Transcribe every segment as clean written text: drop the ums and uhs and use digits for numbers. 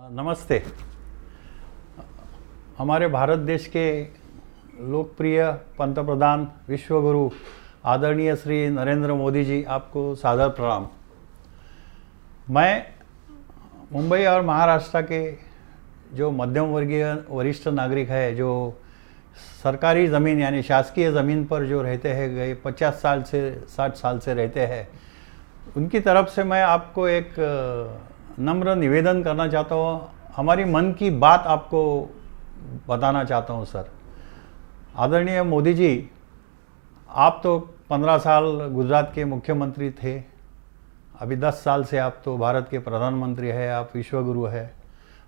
नमस्ते। हमारे भारत देश के लोकप्रिय पंतप्रधान विश्वगुरु आदरणीय श्री नरेंद्र मोदी जी, आपको सादर प्रणाम। मैं मुंबई और महाराष्ट्र के जो मध्यम वर्गीय वरिष्ठ नागरिक है, जो सरकारी ज़मीन यानी शासकीय ज़मीन पर जो रहते हैं, गए 50 साल से 60 साल से रहते हैं, उनकी तरफ से मैं आपको एक नम्र निवेदन करना चाहता हूँ। हमारी मन की बात आपको बताना चाहता हूँ सर। आदरणीय मोदी जी, आप तो 15 साल गुजरात के मुख्यमंत्री थे, अभी 10 साल से आप तो भारत के प्रधानमंत्री है, आप विश्वगुरु है।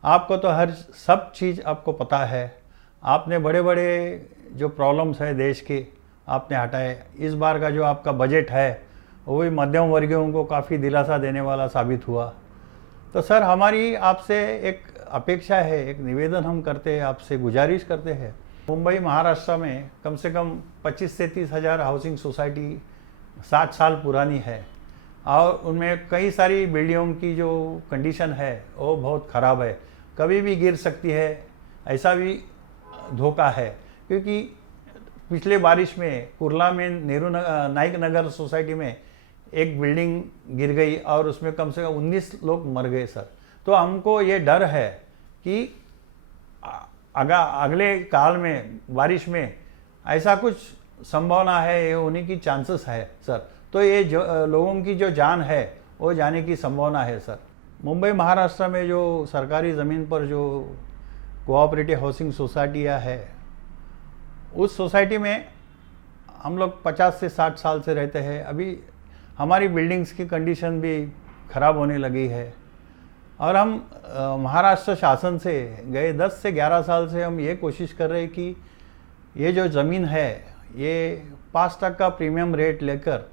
आपको तो हर सब चीज़ आपको पता है। आपने बड़े बड़े जो प्रॉब्लम्स है देश के, आपने हटाए। इस बार का जो आपका बजट है वो भी मध्यम वर्गीयों को काफ़ी दिलासा देने वाला साबित हुआ। तो सर, हमारी आपसे एक अपेक्षा है, एक निवेदन हम करते हैं, आपसे गुजारिश करते हैं। मुंबई महाराष्ट्र में कम से कम 25 से 30 हज़ार हाउसिंग सोसाइटी 60 साल पुरानी है और उनमें कई सारी बिल्डिंगों की जो कंडीशन है वो बहुत ख़राब है, कभी भी गिर सकती है, ऐसा भी धोखा है। क्योंकि पिछले बारिश में कुर्ला में नाइक नगर सोसाइटी में एक बिल्डिंग गिर गई और उसमें कम से कम 19 लोग मर गए सर। तो हमको ये डर है कि अगले काल में बारिश में ऐसा कुछ संभावना है, ये होने की चांसेस है सर। तो ये जो लोगों की जो जान है वो जाने की संभावना है सर। मुंबई महाराष्ट्र में जो सरकारी ज़मीन पर जो कोऑपरेटिव हाउसिंग सोसाइटियाँ है, उस सोसाइटी में हम लोग 50 से 60 साल से रहते हैं। अभी हमारी बिल्डिंग्स की कंडीशन भी ख़राब होने लगी है और हम महाराष्ट्र शासन से गए 10 से 11 साल से हम ये कोशिश कर रहे हैं कि ये जो ज़मीन है ये 5% प्रीमियम रेट लेकर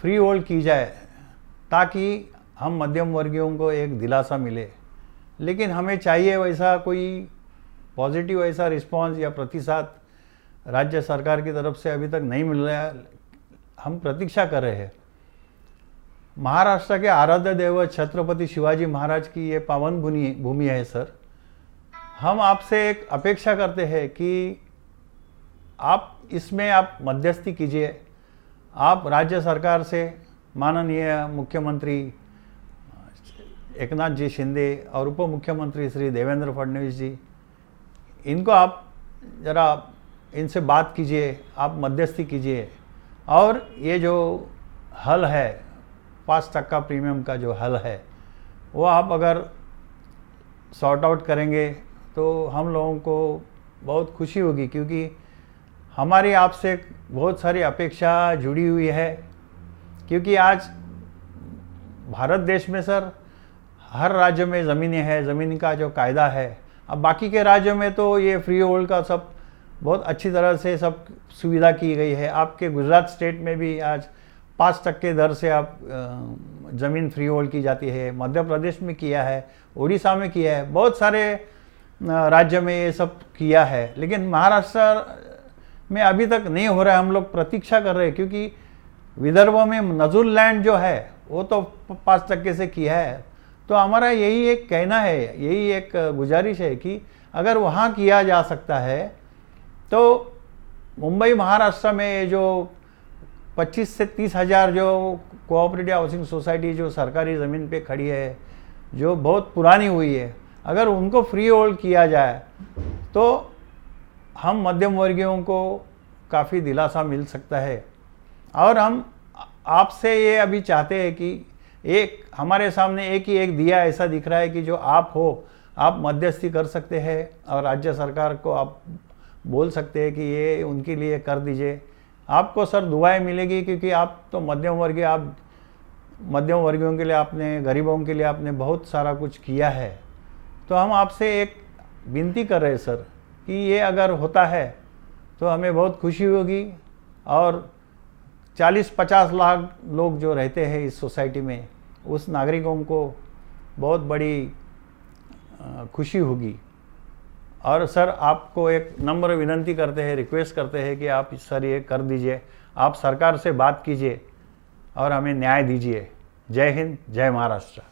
फ्री होल्ड की जाए, ताकि हम मध्यम वर्गीयों को एक दिलासा मिले। लेकिन हमें चाहिए वैसा कोई पॉजिटिव ऐसा रिस्पांस या प्रतिसाद राज्य सरकार की तरफ से अभी तक नहीं मिल रहा है। हम प्रतीक्षा कर रहे हैं। महाराष्ट्र के आराध्य देव छत्रपति शिवाजी महाराज की ये पावन भूमि है सर। हम आपसे एक अपेक्षा करते हैं कि आप इसमें आप मध्यस्थी कीजिए। आप राज्य सरकार से माननीय मुख्यमंत्री एकनाथ जी शिंदे और उप मुख्यमंत्री श्री देवेंद्र फडणवीस जी, इनको आप ज़रा इनसे बात कीजिए, आप मध्यस्थी कीजिए और ये जो हल है 5% प्रीमियम का जो हल है वो आप अगर सॉर्ट आउट करेंगे तो हम लोगों को बहुत खुशी होगी। क्योंकि हमारी आपसे बहुत सारी अपेक्षा जुड़ी हुई है। क्योंकि आज भारत देश में सर हर राज्य में ज़मीनें हैं, ज़मीन का जो कायदा है। अब बाकी के राज्यों में तो ये फ्री होल्ड का सब बहुत अच्छी तरह से सब सुविधा की गई है। आपके गुजरात स्टेट में भी आज 5% दर से आप ज़मीन फ्री होल्ड की जाती है। मध्य प्रदेश में किया है, उड़ीसा में किया है, बहुत सारे राज्य में ये सब किया है। लेकिन महाराष्ट्र में अभी तक नहीं हो रहा है। हम लोग प्रतीक्षा कर रहे हैं, क्योंकि विदर्भ में नजुल लैंड जो है वो तो 5% से किया है। तो हमारा यही एक कहना है, यही एक गुजारिश है कि अगर वहाँ किया जा सकता है तो मुंबई महाराष्ट्र में जो 25 से 30 हज़ार जो कोऑपरेटिव हाउसिंग सोसाइटी जो सरकारी ज़मीन पे खड़ी है, जो बहुत पुरानी हुई है, अगर उनको फ्री होल्ड किया जाए तो हम मध्यम वर्गीयों को काफ़ी दिलासा मिल सकता है। और हम आपसे ये अभी चाहते हैं कि एक हमारे सामने एक ही एक दिया ऐसा दिख रहा है कि जो आप हो, आप मध्यस्थी कर सकते हैं और राज्य सरकार को आप बोल सकते हैं कि ये उनके लिए कर दीजिए। आपको सर दुआएं मिलेगी, क्योंकि आप तो मध्यम वर्गीय, आप मध्यम वर्गीयों के लिए, आपने गरीबों के लिए आपने बहुत सारा कुछ किया है। तो हम आपसे एक विनती कर रहे हैं सर कि ये अगर होता है तो हमें बहुत खुशी होगी। और 40-50 लाख लोग जो रहते हैं इस सोसाइटी में, उस नागरिकों को बहुत बड़ी खुशी होगी। और सर, आपको एक नम्र विनती करते हैं, रिक्वेस्ट करते हैं कि आप सर ये कर दीजिए, आप सरकार से बात कीजिए और हमें न्याय दीजिए। जय हिंद, जय महाराष्ट्र।